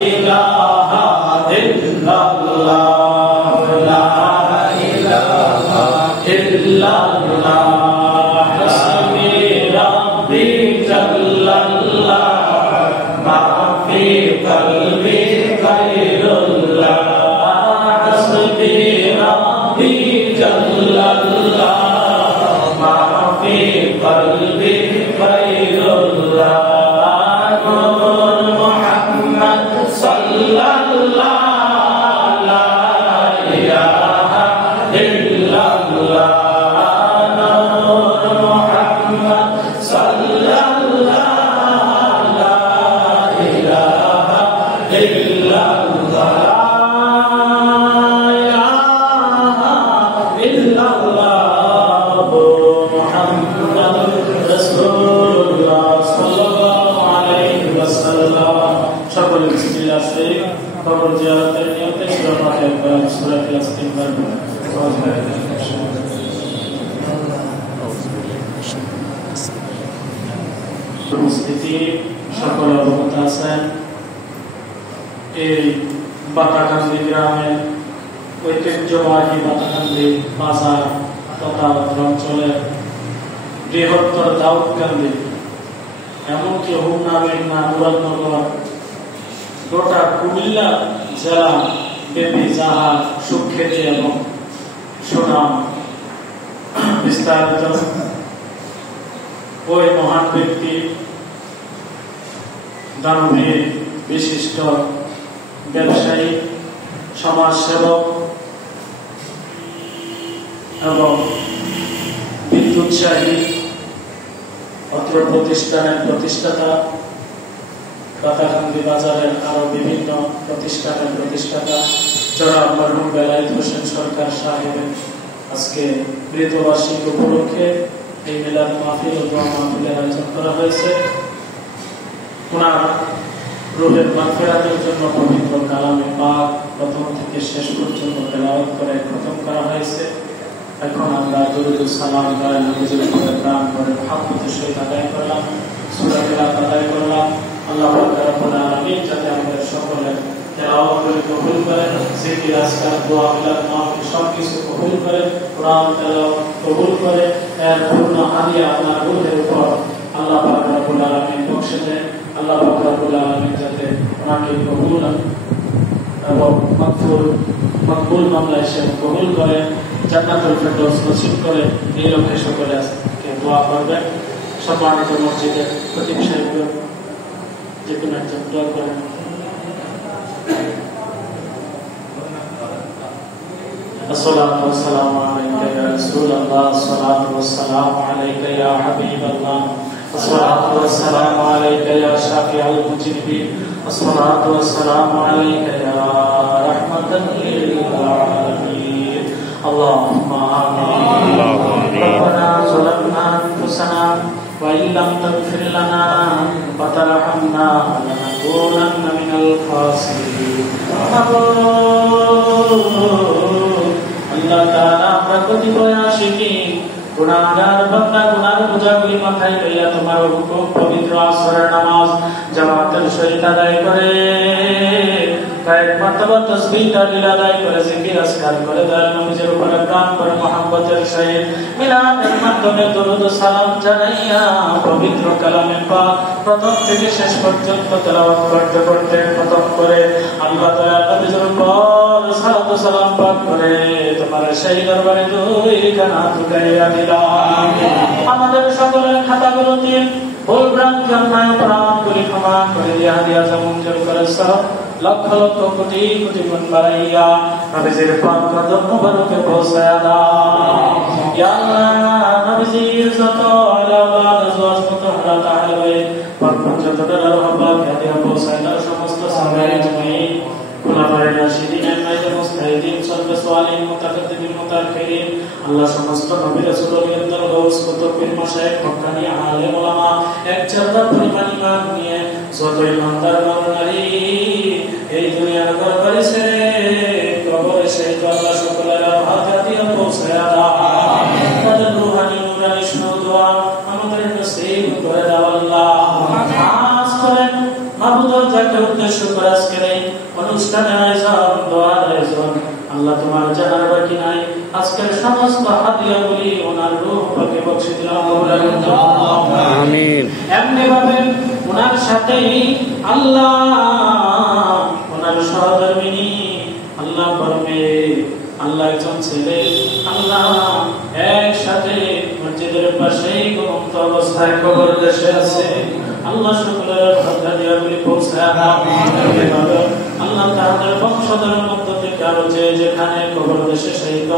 ইলাহা ইল্লাল্লাহ লা ইলাহা ইল্লাল্লাহ হাসবি রাব্বি জাল্লাল্লাহ মা ফি কলবি গায়রুল্লাহ হাসবি রাব্বি জাল্লাল্লাহ মা ফি কলবি গায়রুল্লাহ সকল অবগত আছেন এই বাতাকান্দি গ্রামে ঐতিহ্যবাহী বাতাকান্দি বাজার তথা অঞ্চলের বৃহত্তর দাউদকান্দি এমনকি হোমনা মেঘনা মুরাদনগর গোটা কুমিল্লা জেলা ব্যাপী যাহার সুখ্যাতি এবং সুনাম বিস্তারিত ওই মহান ব্যক্তি দানবীর বিশিষ্ট ব্যবসায়ী সমাজসেবক এবং বিদ্যুৎসাহী অত্র প্রতিষ্ঠানের প্রতিষ্ঠাতা বাতাকান্দি বাজারের আরো বিভিন্ন প্রতিষ্ঠানের প্রতিষ্ঠাতা জনাব মরহুম বেলায়েত হোসেন সরকার সাহেবের আজকে মৃত্যুবার্ষিকী উপলক্ষে এই মিলাদ মাহফিল ও দোয়া মাহফিলের আয়োজন করা হয়েছে। ওনার রূহের মাগফিরাতের জন্য পবিত্র কালামে পাক প্রথম থেকে শেষ পর্যন্ত তেলাওয়াত করে খতম করা হয়েছে। এখন আমরা দুরূদ সালাম করে নবীজির উপরে প্রাণ করে মুহাব্বতের সহিত আদায় করলাম, সূরা তিলাওয়াত আদায় করলাম। আল্লাহ রাব্বুল আলামিন যাতে আমাদের সকলের তেলাওয়াত করে কবুল করেন, জিকির আজকার দোয়া মিলাদ মাহফিল সবকিছু কবুল করেন, কোরআন তেলাওয়াত কবুল করে এর পূর্ণ হাদিয়া আপনার রূহের উপর আল্লাহ রাব্বুল আলামিন বখশে দেন। আল্লাহ রাব্বুল আলামিন যাতে ওনাকে কবুল এবং মকবুল মামলা হিসেবে কবুল করে, জান্নাতুল ফেরদৌস নসিব করে, এই লক্ষ্যে সকলে আজকে দোয়া করবেন। সম্মানিত মসজিদের খতিব সাহেব যে কোনো একজন দোয়া করেন। الصلاة والسلام عليك يا رسول الله، الصلاة والسلام عليك يا حبيب الله، الصلاة والسلام عليك يا شافع المذنبين، الصلاة والسلام عليك يا رحمة للعالمين، اللهم آمين. ربنا ظلمنا أنفسنا وإن لم تغفر لنا وترحمنا لنكونن من الخاسرين. আল্লাহ তাআলা প্রকৃতি প্রয়াসিকি গুনাহগার বান্দা গুনার বোঝাগুলি মাথায় লইয়া তোমার হুকুম পবিত্র আসরের নামাজ জামাতের সহিত আদায় করে, কয়েক মারতবা তাসবিহ তাহলিল আদায় করে, জিকির আজকার করে, দয়াল নবীর উপরে প্রাণ করে মুহাব্বতের সহিত মিলাদের মাধ্যমে দরুদ ও সালাম জানাইয়া পবিত্র কালামে পাক প্রথম থেকে শেষ পর্যন্ত তেলাওয়াত করতে করতে খতম করে আল্লাহ তাআলা নবীর উপর সালাত ও সালাম পাক করে তোমার সেই দরবারে দুই কানা ঝুঁকাইয়া দিলাম। আমাদের সকলের খাতাগুলোতে ভুল ভ্রান্তি অন্যায় অপরাধগুলি ক্ষমা করে দিয়া দিয়া মঞ্জুর করেছ, লক্ষ লক্ষ কোটি কোটি গুণ বাড়াইয়া নবীজির পাক কদম মুবারকে পৌঁছায়া দাও। ইয়া আল্লাহ, নবীজির যত আলাওয়াত জওয়াজ মত হারা তাআলা ওই পাক যত দরার হবা দিয়া পৌঁছায় দাও। সমস্ত সাহাবায়ে আজমাইন খুলাফায়ে রাশিদিন আইমায়ে মুস্তাহিদিন সর্ব সালিহিন মুতাকাদ্দিমিন মুতাআখিরিন আল্লাহ সমস্ত নবী রাসূলুল্লাহ দরগাউস কুতুব পীর মাশায়েখ হক্কানি আলেম ওলামা এক চারটা পরিমাণ ঈমান নিয়ে যত ইমানদার নরনারী এই দুনিয়ার দরবারে সে কবরে সেই আল্লাহ সকলের হাতে দিয়ে পৌঁছায়া দাও। তাদের রূহানি নুরানি দোয়া আমাদের নসিব করে দাও আল্লাহ। খাস করে মাহবুবুর যাকে উদ্দেশ্য করে আজকের এই অনুষ্ঠানে আয়োজন, দোয়ার আয়োজন আল্লাহ তোমার জানার বাকি নাই। আজকের সমস্ত হাদিয়াগুলি ওনার রূহ পাকে বখশে দিলাম আমিন। এমনি ভাবে ওনার সাথেই আল্লাহ ওনার সহধর্মিনী আল্লাহ করবে আল্লাহ একজন ছেলে আল্লাহ একসাথে মসজিদের পাশেই ঘুমন্ত অবস্থায় কবর দেশে আছে আল্লাহ সকলের হাদিয়াগুলি পৌঁছায় আল্লাহ তাদের বংশধরের মধ্য থেকে আরো যে যেখানে কবর দেশে সহিত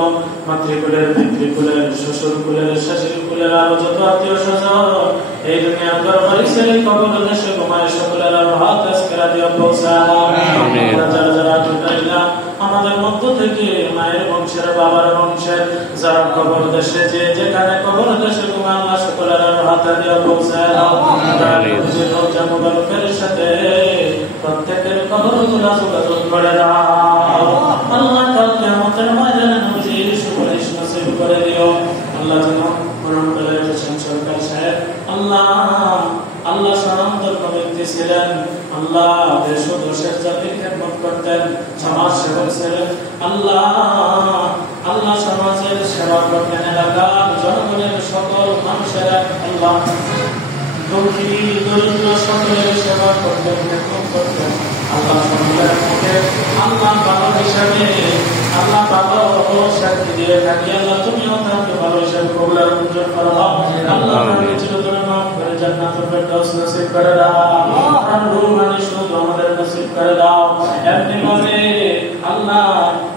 মাতৃকুলের পিতৃকুলের শ্বশুরকুলের শাশুড়িকুলের আরো যত আত্মীয় স্বজন এই দুনিয়ার দরবারে সেই কবর দেশে ঘুমায় সকলের আরো হাত আজকেরা দিয়ে পৌঁছায় যারা যারা জুটাইলাম আমাদের মধ্য থেকে মায়ের বংশের বাবার বংশের যারা কবর দেশে যে যেখানে কবর দেশে ঘুমায় আল্লাহ সকলের আরো হাত দিয়ে পৌঁছায় সাথে প্রত্যেকের কবরগুলো যোগাযোগ করে দাও আল্লাহ কালকে আমাদের ময়দানে নবীর সুপারিশ নসিব করে দিও আল্লাহ যেন মরণ করে হোসেন সরকার সাহেব আল্লাহ আল্লাহ সনাতন ব্যক্তি ছিলেন আল্লাহ দেশ ও দেশের জাতির খেদমত করতেন সমাজ সেবক ছিলেন আল্লাহ আল্লাহ সমাজের সেবা করতেন এলাকার জনগণের সকল মানুষেরা আল্লাহ দুঃখী দরিদ্র সকলের সেবা করতেন করতেন আল্লাহ সকলের মুখে আল্লাহ ভালো হিসাবে আল্লাহ ভালো সাক্ষী দিয়ে থাকি আল্লাহ তুমিও তাকে ভালো হিসাবে কবুল মঞ্জুর করে দাও আল্লাহ তাকে চিরতরে মাফ করে জান্নাতুল ফেরদাউস নসিব করে দাও আর রুহানি সুখ আমাদের নসিব করে দাও এমনি ভাবে আল্লাহ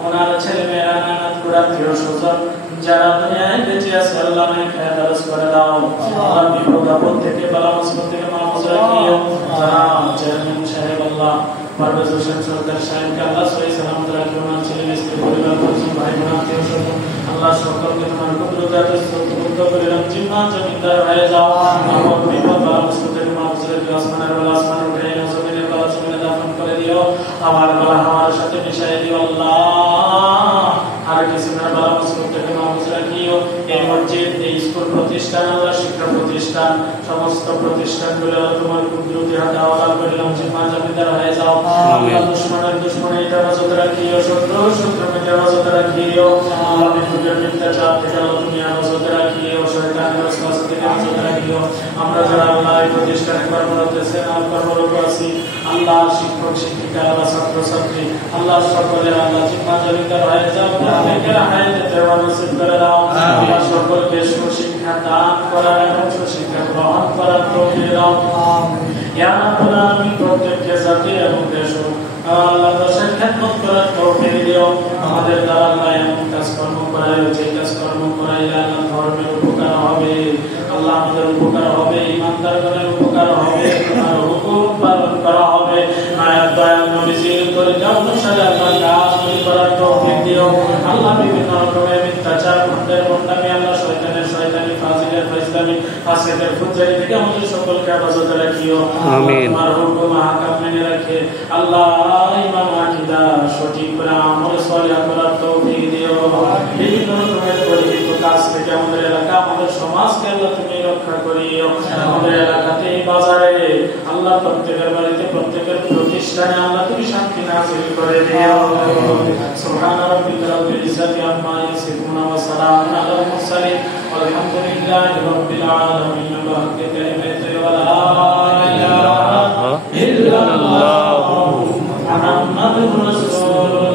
ওনার ছেলে মেয়েরা নানাত আত্মীয় স্বজন যারা দুনিয়ায় বেঁচে আছে আল্লাহ নেখায় দরজ করে দাও আল্লাহ বিপদ আপদ থেকে বালা মুসিবত থেকে মাহফুজ রাখিও যারা চেয়ারম্যান সাহেব আল্লাহ পারভেজ হোসেন সরকার সাহেবকে আল্লাহ সহি সালামত রাখিও ওনার ছেলে স্ত্রী পরিবার পরিজন ভাই বোন আত্মীয় স্বজন আল্লাহ সকলকে তোমার কুদরতে স্তোত্র করে জিম্মা জমিদার হয়ে যাও আপদ বিপদ বালা মুসিবত থেকে মাহফুজ রাখিও আসমানের বালা আসমান উঠে এনে জমিনের বালা জমিনে দাফন করে দিও আমার বালা আমার সাথে মিশাই দিও আল্লাহ আর কিসমের বালা মুসিবত থেকে মাহফুজ রাখিও এই মসজিদ এই স্কুল প্রতিষ্ঠান আল্লাহ শিক্ষা প্রতিষ্ঠান সমস্ত প্রতিষ্ঠানগুলো তোমার কুদরতি হাতে হাওয়ালা করিলাম জিম্মা জমিদার হয়ে যাও আল্লাহ দুশমনের দুশমনে হেফাজত রাখিও শত্রু শত্রুকে হেফাজত রাখিও আল্লাহ মৃত্যুদের মিথ্যাচার থেকে আল্লাহ তুমি হেফাজত রাখিও শয়তানের ওয়াসওয়াসা থেকে হেফাজত রাখিও আমরা যারা আল্লাহ এই প্রতিষ্ঠানে কর্মরত আছেন আর কর্মরত আছি আল্লাহ শিক্ষক শিক্ষিকা আল্লাহ ছাত্র ছাত্রী আল্লাহ সকলের আল্লাহ জিম্মা জমিদার হয়ে যাও প্রত্যেকের হায়াতে নসিব করে দাও আল্লাহ সকলকে সুশিক্ষা দান করার এবং সুশিক্ষা গ্রহণ করার তৌফিক দাও ইয়া রাব্বুল আলামিন প্রত্যেককে জাতি এবং দেশ আল্লাহ দেশের খেদমত করার তৌফিক দিও আমাদের দ্বারা আল্লাহ এমন কাজকর্ম করাই যে কাজকর্ম করাইলে আল্লাহ ধর্মের উপকার হবে আল্লাহ আমাদের উপকার হবে ইমানদারগণের উপকার হবে তোমার হুকুম পালন করা হবে মায়ের দয়াল নবীজির তরিকা অনুসারে আল্লাহ কাজ করার তৌফিক দিও আল্লাহ বিভিন্ন রকমের মিথ্যাচার ভণ্ডের ভণ্ডামি আল্লাহ শয়তানের শয়তানি ফাজিলের ফাজলামি ফাসিকের ফুজ্জারি থেকে আমাদের সকলকে হেফাজত রাখিও আমিন তোমার হুকুম আহকাম মেনে রাখে আল্লাহ ইমান আকীদা সঠিক করে আমল সালিহ করার তৌফিক দিও বিভিন্ন রকমের পরিচিত কাজ থেকে আমাদের এলাকা আমাদের সমাজকে আল্লাহ তুমি রক্ষা করিও আমাদের এলাকাতে এই বাজারে আল্লাহ প্রত্যেকের বাড়িতে প্রত্যেকের প্রতিষ্ঠানে আল্লাহ তুমি শান্তি নাযিল করে দিও সুবহান রাব্বিকা রাব্বিল ইজ্জাতি আম্মা ইয়াসিফুন ওয়া সালামুন আলাল মুরসালিন আলহামদুলিল্লাহি রাব্বিল আলামিন বিহাqqi কালিমাতি ওয়া লা ইলাহা ইল্লাল্লাহ মুহাম্মাদুর রাসূলুল্লাহ